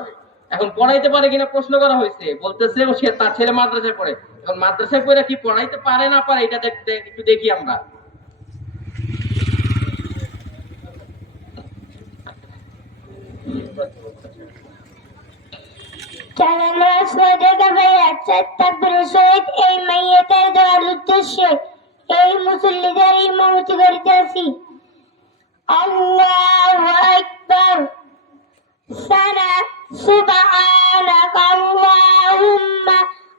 পড়াবে। এখন পড়াইতে পারে কিনা প্রশ্ন করা হয়েছে, বলতেছে ও সে তার ছেলে মাদ্রাসায় পড়ে। এখন মাদ্রাসায় পড়ে কি পড়াইতে পারে না পারে এটা দেখতে একটু দেখি আমরা। এই মাইয়াতের দেওয়ার উদ্দেশ্যে এই মুসল্লিদের ইমামতি করিতেছি। আল্লাহু আকবার। সানা সুবহানাকা আল্লাহুম্মা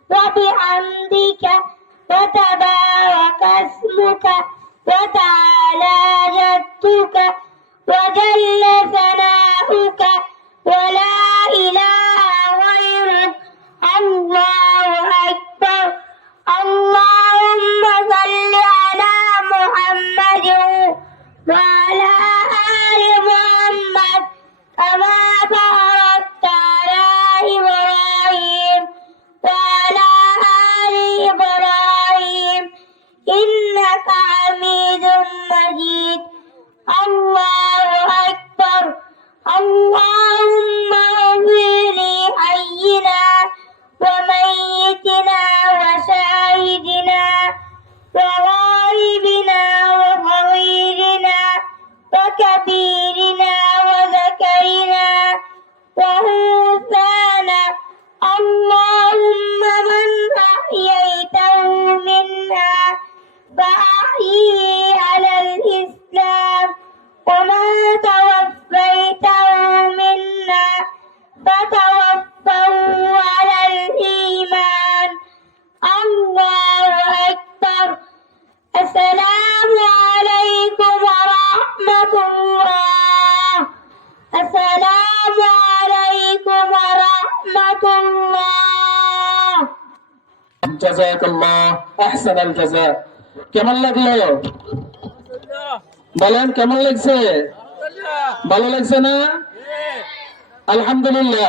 ওয়া বিহামদিকা ওয়া তাবারাকা ইসমুকা ওয়া তাআলা জাদ্দুকা ওয়া জাল্লা সানাউকা ওয়া লা ইলাহা গায়রুক। আল্লাহু আকবার। আল্লাহুম্মা সাল্লি আলা মুহাম্মাদিন ওয়া আলা আলি মুহাম্মাদ কামা বারাকতা আলা ইব্রাহিম ওয়া আলা আলি ইব্রাহিম ইন্নাকা হামিদুম মাজিদ। আল্লাহু আকবার। اللهم اغفر لحينا وميتنا وشاهدنا وغائبنا وصغيرنا وكبيرنا وذكرنا وأنثانا. اللهم من أحييته منا فأحيه على الإسلام ومن توفيته منا فتوفه على الإيمان. الله أكبر. السلام عليكم ورحمة الله. السلام عليكم ورحمة الله. জাযাকাল্লাহ আহসানাল জাযা। কেমন লাগলো বলেন, কেমন লাগছে? ভালো লাগছে না? আলহামদুলিল্লাহ।